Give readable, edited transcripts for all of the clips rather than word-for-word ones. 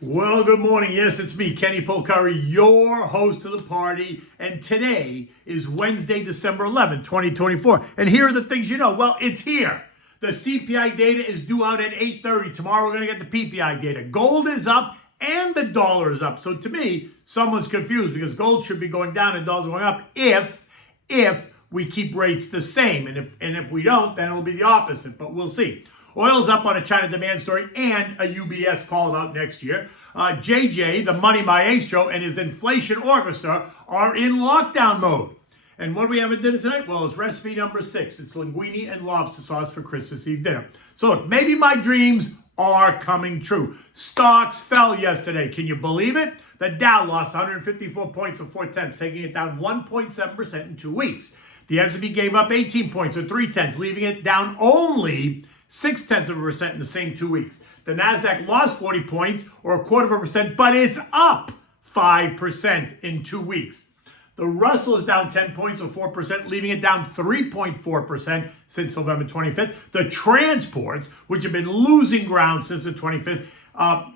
Well, good morning. Yes, it's me, Kenny Polcari, your host of the party. And today is Wednesday, December 11th, 2024. And here are the things you know. Well, it's here. The CPI data is due out at 8:30. Tomorrow we're going to get the PPI data. Gold is up and the dollar is up. So to me, someone's confused because gold should be going down and dollars going up if we keep rates the same. And if we don't, then it'll be the opposite. But we'll see. Oil's up on a China demand story and a UBS call out next year. JJ, the money maestro, and his inflation orchestra are in lockdown mode. And what do we have at dinner tonight? Well, it's recipe number 6. It's linguine and lobster sauce for Christmas Eve dinner. So look, maybe my dreams are coming true. Stocks fell yesterday. Can you believe it? The Dow lost 154 points or 4/10, taking it down 1.7% in 2 weeks. The S&P gave up 18 points or 3/10, leaving it down only 0.6% in the same 2 weeks. The NASDAQ lost 40 points or 0.25%, but it's up 5% in 2 weeks. The Russell is down 10 points or 4%, leaving it down 3.4% since November 25th. The transports, which have been losing ground since the 25th,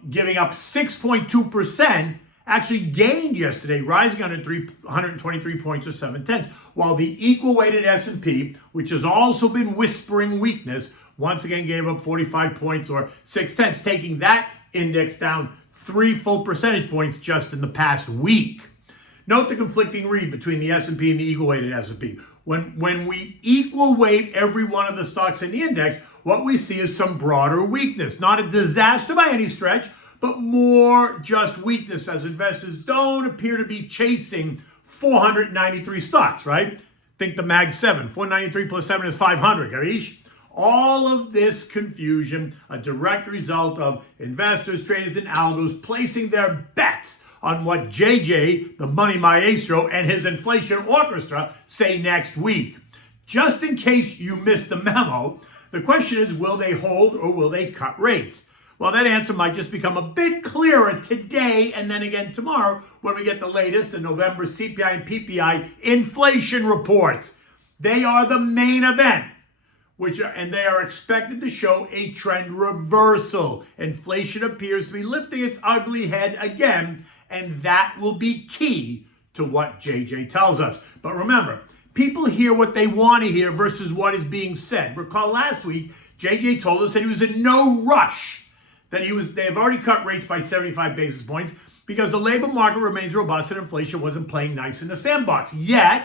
giving up 6.2%, actually gained yesterday, rising 123 points or 0.7, while the equal-weighted S&P, which has also been whispering weakness, once again gave up 45 points or 0.6, taking that index down 3 full percentage points just in the past week. Note the conflicting read between the S&P and the equal-weighted S&P. When we equal weight every one of the stocks in the index, what we see is some broader weakness. Not a disaster by any stretch, but more just weakness as investors don't appear to be chasing 493 stocks, right? Think the Mag 7. 493 plus 7 is 500, Gavish? All of this confusion, a direct result of investors, traders, and algos placing their bets on what JJ, the money maestro, and his inflation orchestra say next week. Just in case you missed the memo, the question is, will they hold or will they cut rates? Well, that answer might just become a bit clearer today and then again tomorrow when we get the latest in November CPI and PPI inflation reports. They are the main event, and they are expected to show a trend reversal. Inflation appears to be lifting its ugly head again, and that will be key to what JJ tells us. But remember, people hear what they want to hear versus what is being said. Recall last week, JJ told us that he was in no rush, that they have already cut rates by 75 basis points because the labor market remains robust and inflation wasn't playing nice in the sandbox. Yet,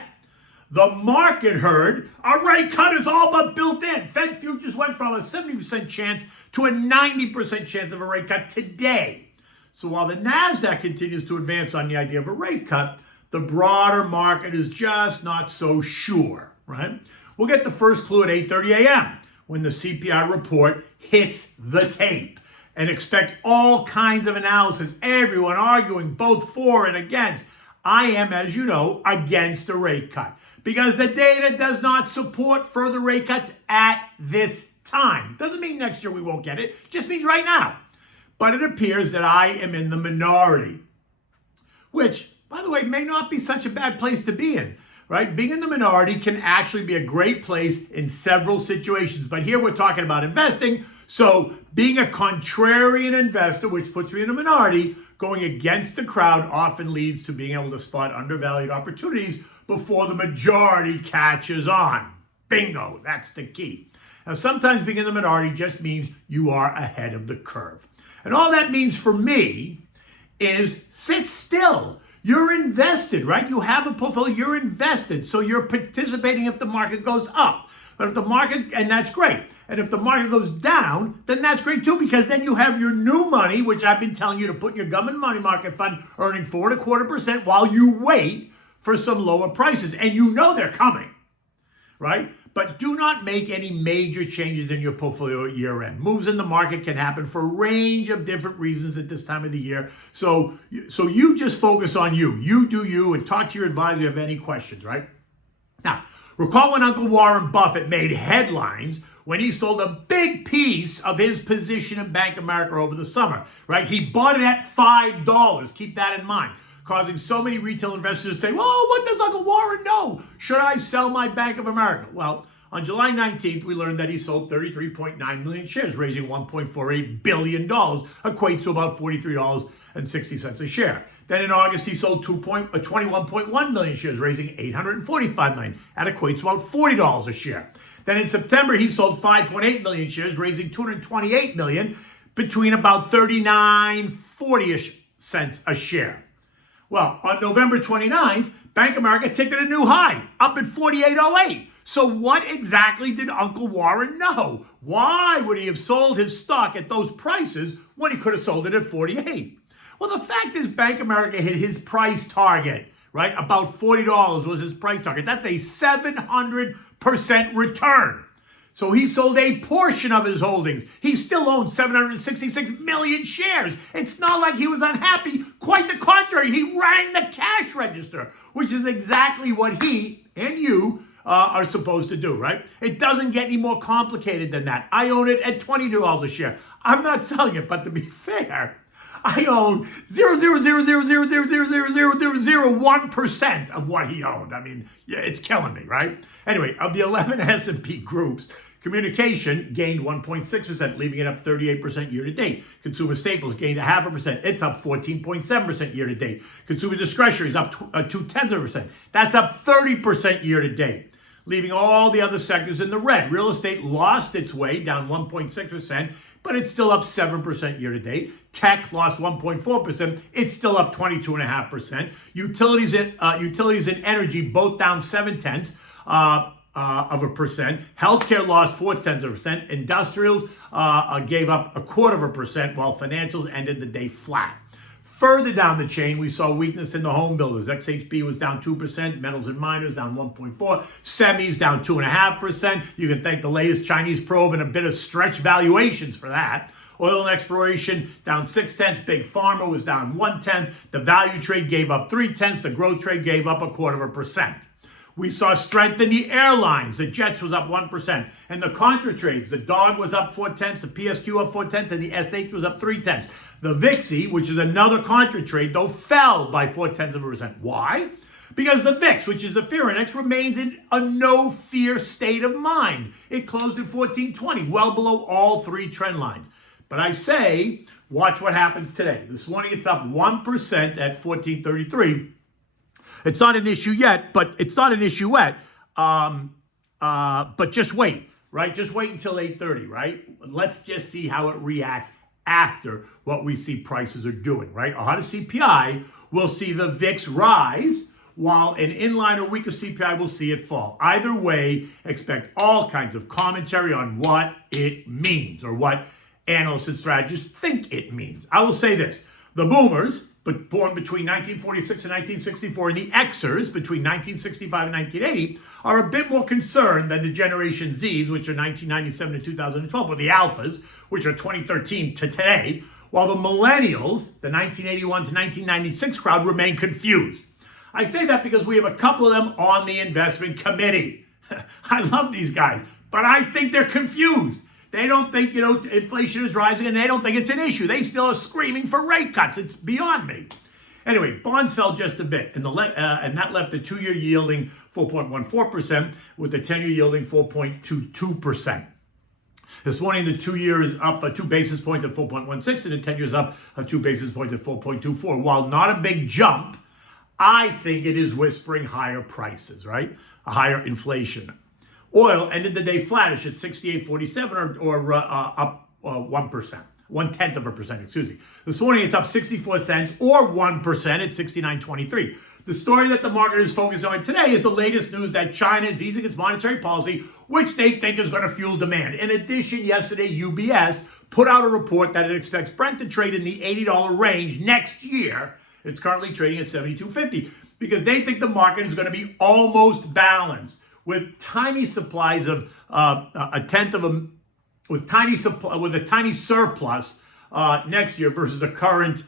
the market heard a rate cut is all but built in. Fed futures went from a 70% chance to a 90% chance of a rate cut today. So while the NASDAQ continues to advance on the idea of a rate cut, the broader market is just not so sure, right? We'll get the first clue at 8:30 a.m. when the CPI report hits the tape. And expect all kinds of analysis, everyone arguing both for and against. I am, as you know, against a rate cut because the data does not support further rate cuts at this time. Doesn't mean next year we won't get it, just means right now. But it appears that I am in the minority, which, by the way, may not be such a bad place to be in, right? Being in the minority can actually be a great place in several situations. But here we're talking about investing. So being a contrarian investor, which puts me in a minority, going against the crowd often leads to being able to spot undervalued opportunities before the majority catches on. Bingo, that's the key. Now, sometimes being in the minority just means you are ahead of the curve. And all that means for me is sit still. You're invested, right? You have a portfolio, you're invested. So you're participating if the market goes up. But if the market, and that's great. And if the market goes down, then that's great too, because then you have your new money, which I've been telling you to put in your government money market fund, earning 4.25% while you wait for some lower prices. And you know they're coming, right? But do not make any major changes in your portfolio at year end. Moves in the market can happen for a range of different reasons at this time of the year. So you just focus on you. You do you and talk to your advisor if you have any questions, right? Now, recall when Uncle Warren Buffett made headlines when he sold a big piece of his position in Bank of America over the summer, right? He bought it at $5. Keep that in mind. Causing so many retail investors to say, well, what does Uncle Warren know? Should I sell my Bank of America? Well, On July 19th, we learned that he sold 33.9 million shares, raising $1.48 billion, equates to about $43.60 a share. Then in August, he sold 21.1 million shares, raising $845 million. That equates to about $40 a share. Then in September, he sold 5.8 million shares, raising $228 million, between about 39.40-ish cents a share. Well, on November 29th, Bank of America ticketed a new high, up at 48.08. So what exactly did Uncle Warren know? Why would he have sold his stock at those prices when he could have sold it at 48? Well, the fact is Bank of America hit his price target, right? About $40 was his price target. That's a 700% return. So he sold a portion of his holdings. He still owns 766 million shares. It's not like he was unhappy. Quite the contrary. He rang the cash register, which is exactly what he and you are supposed to do, right? It doesn't get any more complicated than that. I own it at $22 a share. I'm not selling it, but to be fair, I own 0.000000001% of what he owned. I mean, yeah, it's killing me, right? Anyway, of the 11 S&P groups, communication gained 1.6%, leaving it up 38% year to date. Consumer staples gained 0.5%. It's up 14.7% year to date. Consumer discretionary is up 0.2%. That's up 30% year to date, leaving all the other sectors in the red. Real estate lost its way, down 1.6%, but it's still up 7% year to date. Tech lost 1.4%. It's still up 22.5%. Utilities and energy both down 0.7% of a percent. Healthcare lost 0.4%. Industrials gave up 0.25%, while financials ended the day flat. Further down the chain, we saw weakness in the home builders. XHP was down 2%, metals and miners down 1.4%, semis down 2.5%. You can thank the latest Chinese probe and a bit of stretch valuations for that. Oil and exploration down 0.6%. Big pharma was down 0.1%. The value trade gave up 0.3%. The growth trade gave up 0.25%. We saw strength in the airlines. The jets was up 1%. And the contra trades, the dog was up 0.4%, the PSQ up 0.4%, and the SH was up 0.3%. The VIXI, which is another contra trade, though, fell by 0.4%. Why? Because the VIX, which is the fear index, remains in a no-fear state of mind. It closed at 1420, well below all three trend lines. But I say, watch what happens today. This morning, it's up 1% at 1433. It's not an issue yet, but just wait, right? Just wait until 8:30, right? Let's just see how it reacts after what we see prices are doing, right? A hotter CPI will see the VIX rise, while an inline or weaker CPI will see it fall. Either way, expect all kinds of commentary on what it means or what analysts and strategists think it means. I will say this: the boomers, but born between 1946 and 1964, and the Xers between 1965 and 1980, are a bit more concerned than the Generation Zs, which are 1997 to 2012, or the Alphas, which are 2013 to today, while the Millennials, the 1981 to 1996 crowd, remain confused. I say that because we have a couple of them on the investment committee. I love these guys, but I think they're confused. They don't think, inflation is rising, and they don't think it's an issue. They still are screaming for rate cuts. It's beyond me. Anyway, bonds fell just a bit, and that left the 2-year yielding 4.14%, with the 10-year yielding 4.22%. This morning, the 2-year is up 2 basis points at 4.16, and the 10-year is up 2 basis points at 4.24. While not a big jump, I think it is whispering higher prices, right? A higher inflation. Oil ended the day flattish at 68.47, or up 1%, 0.1%, excuse me. This morning it's up 64 cents, or 1% at 69.23. The story that the market is focused on today is the latest news that China is easing its monetary policy, which they think is going to fuel demand. In addition, yesterday UBS put out a report that it expects Brent to trade in the $80 range next year. It's currently trading at 72.50 because they think the market is going to be almost balanced, with tiny supplies of with a tiny surplus next year versus the current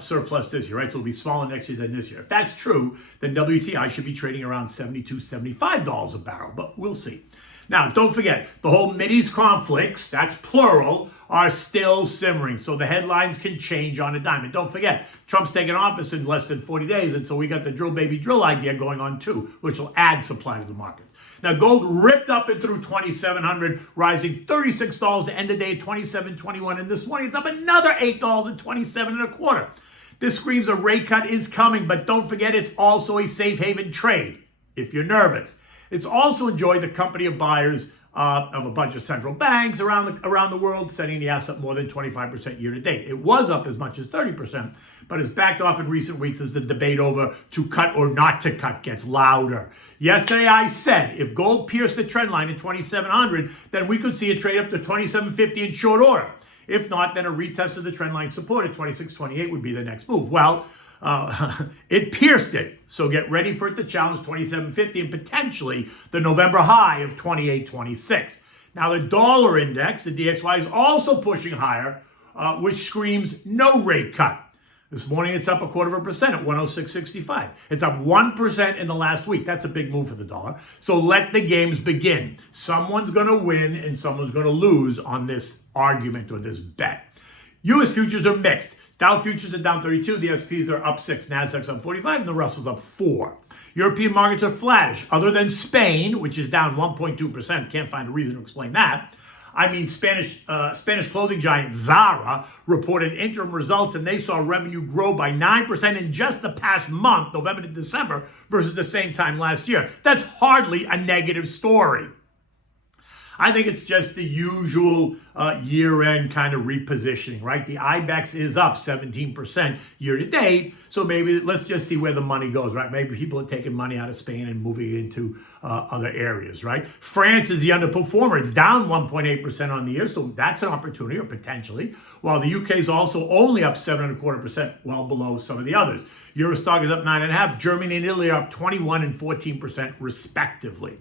surplus this year, right? So it'll be smaller next year than this year. If that's true, then WTI should be trading around $72, $75 a barrel, but we'll see. Now, don't forget, the whole Mideast conflicts, that's plural, are still simmering. So the headlines can change on a dime. And don't forget, Trump's taking office in less than 40 days. And so we got the drill baby drill idea going on too, which will add supply to the market. Now, gold ripped up and through 2,700, rising $36 to end the day at 27.21. And this morning, it's up another $8.27 This screams a rate cut is coming, but don't forget, it's also a safe haven trade if you're nervous. It's also enjoyed the company of buyers of a bunch of central banks around the world, setting the asset more than 25% year to date. It was up as much as 30%, but has backed off in recent weeks as the debate over to cut or not to cut gets louder. Yesterday I said if gold pierced the trend line at 2,700, then we could see it trade up to 2,750 in short order. If not, then a retest of the trend line support at 26.28 would be the next move. Well, it pierced it, so get ready for it to challenge 27.50 and potentially the November high of 28.26. Now the dollar index, the DXY, is also pushing higher, which screams no rate cut. This morning it's up 0.25% at 106.65. It's up 1% in the last week. That's a big move for the dollar. So let the games begin. Someone's going to win and someone's going to lose on this argument or this bet. U.S. futures are mixed. Dow futures are down 32, the S&Ps are up 6, Nasdaq's up 45, and the Russell's up 4. European markets are flattish, other than Spain, which is down 1.2%. Can't find a reason to explain that. I mean, Spanish clothing giant Zara reported interim results, and they saw revenue grow by 9% in just the past month, November to December, versus the same time last year. That's hardly a negative story. I think it's just the usual year-end kind of repositioning, right? The IBEX is up 17% year to date, so maybe let's just see where the money goes, right? Maybe people are taking money out of Spain and moving it into other areas, right? France is the underperformer. It's down 1.8% on the year, so that's an opportunity, or potentially, while the UK is also only up 7.25%, well below some of the others. Eurostock is up 9.5%. Germany and Italy are up 21% and 14% respectively.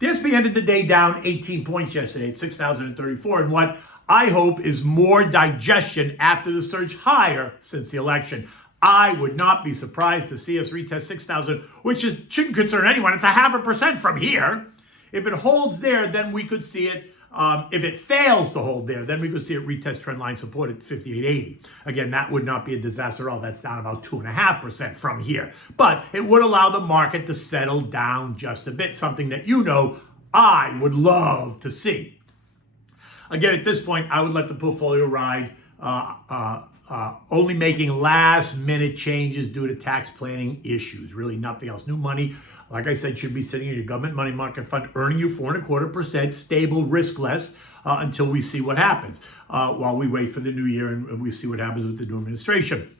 The S&P ended the day down 18 points yesterday at 6,034, and what I hope is more digestion after the surge higher since the election. I would not be surprised to see us retest 6,000, which shouldn't concern anyone. It's 0.5% from here. If it holds there, then we could see it. If it fails to hold there, then we could see it retest trend line support at 58.80. Again, that would not be a disaster at all. That's down about 2.5% from here. But it would allow the market to settle down just a bit, something that I would love to see. Again, at this point, I would let the portfolio ride, only making last-minute changes due to tax planning issues. Really nothing else. New money, like I said, should be sitting in your government money market fund, earning you 4.25%, stable, riskless, until we see what happens, while we wait for the new year and we see what happens with the new administration.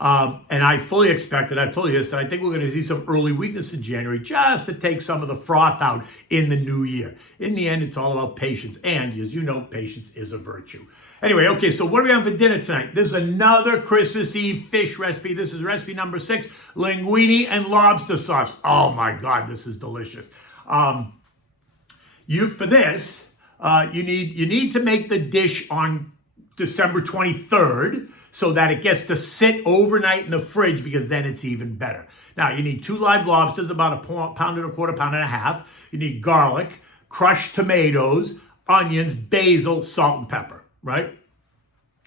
And I fully expect that, I've told you this, that I think we're going to see some early weakness in January just to take some of the froth out in the new year. In the end, it's all about patience. And as you know, patience is a virtue. Anyway, okay, so what do we have for dinner tonight? This is another Christmas Eve fish recipe. This is recipe number 6, linguine and lobster sauce. Oh my God, this is delicious. For this, you need to make the dish on December 23rd so that it gets to sit overnight in the fridge, because then it's even better. Now, you need 2 live lobsters, about 1.25 pounds, 1.5 pounds. You need garlic, crushed tomatoes, onions, basil, salt, and pepper, right?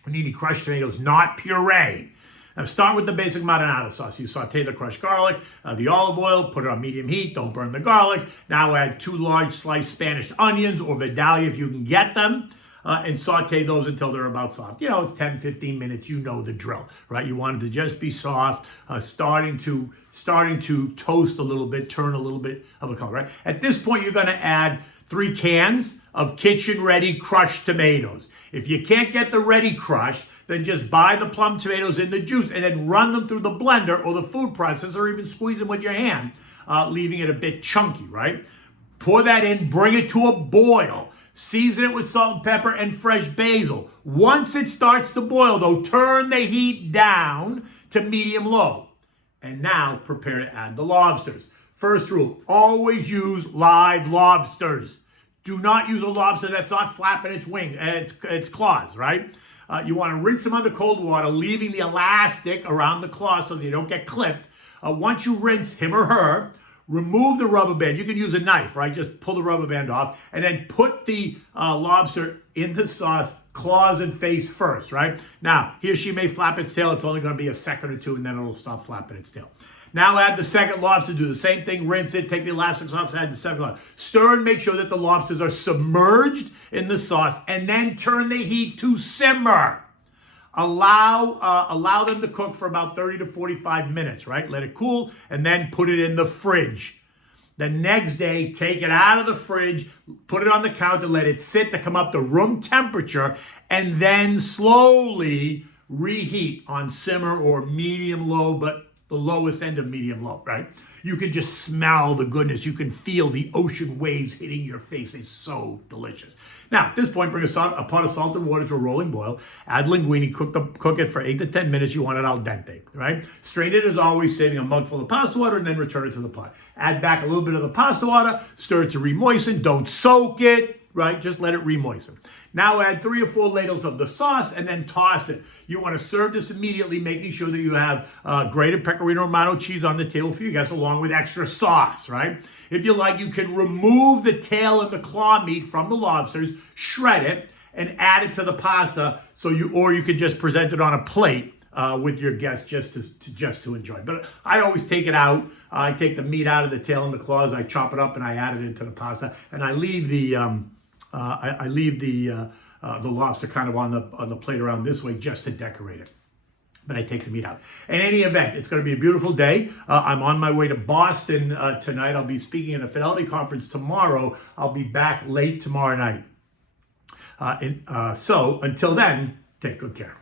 You need crushed tomatoes, not puree. Now, start with the basic marinara sauce. You saute the crushed garlic, the olive oil, put it on medium heat, don't burn the garlic. Now add 2 large sliced Spanish onions, or Vidalia if you can get them. And saute those until they're about soft. You know, it's 10, 15 minutes. You know the drill, right? You want it to just be soft, starting to toast a little bit, turn a little bit of a color, right? At this point, you're going to add 3 cans of kitchen-ready crushed tomatoes. If you can't get the ready crushed, then just buy the plum tomatoes in the juice and then run them through the blender or the food processor, or even squeeze them with your hand, leaving it a bit chunky, right? Pour that in, bring it to a boil. Season it with salt and pepper and fresh basil. Once it starts to boil, though, turn the heat down to medium-low. And now prepare to add the lobsters. First rule, always use live lobsters. Do not use a lobster that's not flapping its claws, right? You want to rinse them under cold water, leaving the elastic around the claw so they don't get clipped. Once you rinse him or her, remove the rubber band. You can use a knife, right? Just pull the rubber band off and then put the lobster in the sauce, claws and face first, right? Now, he or she may flap its tail. It's only going to be a second or two, and then it'll stop flapping its tail. Now add the second lobster, do the same thing, rinse it, take the elastics off, add the second lobster. Stir and make sure that the lobsters are submerged in the sauce, and then turn the heat to simmer. Allow them to cook for about 30 to 45 minutes, right? Let it cool, and then put it in the fridge. The next day, take it out of the fridge, put it on the counter, let it sit to come up to room temperature, and then slowly reheat on simmer or medium-low, but the lowest end of medium-low, right? You can just smell the goodness. You can feel the ocean waves hitting your face. It's so delicious. Now, at this point, bring a pot of salt and water to a rolling boil. Add linguine, cook it for 8 to 10 minutes. You want it al dente, right? Strain it as always, saving a mug full of pasta water, and then return it to the pot. Add back a little bit of the pasta water, stir it to remoisten. Don't soak it, right? Just let it remoisten. Now add 3 or 4 ladles of the sauce and then toss it. You want to serve this immediately, making sure that you have grated pecorino romano cheese on the table for you guys, along with extra sauce, right? If you like, you can remove the tail and the claw meat from the lobsters, shred it, and add it to the pasta. Or you could just present it on a plate with your guests just to enjoy. But I always take it out. I take the meat out of the tail and the claws. I chop it up and I add it into the pasta, and I leave the lobster kind of on the plate around this way just to decorate it. But I take the meat out. In any event, it's going to be a beautiful day. I'm on my way to Boston tonight. I'll be speaking at a Fidelity conference tomorrow. I'll be back late tomorrow night. So until then, take good care.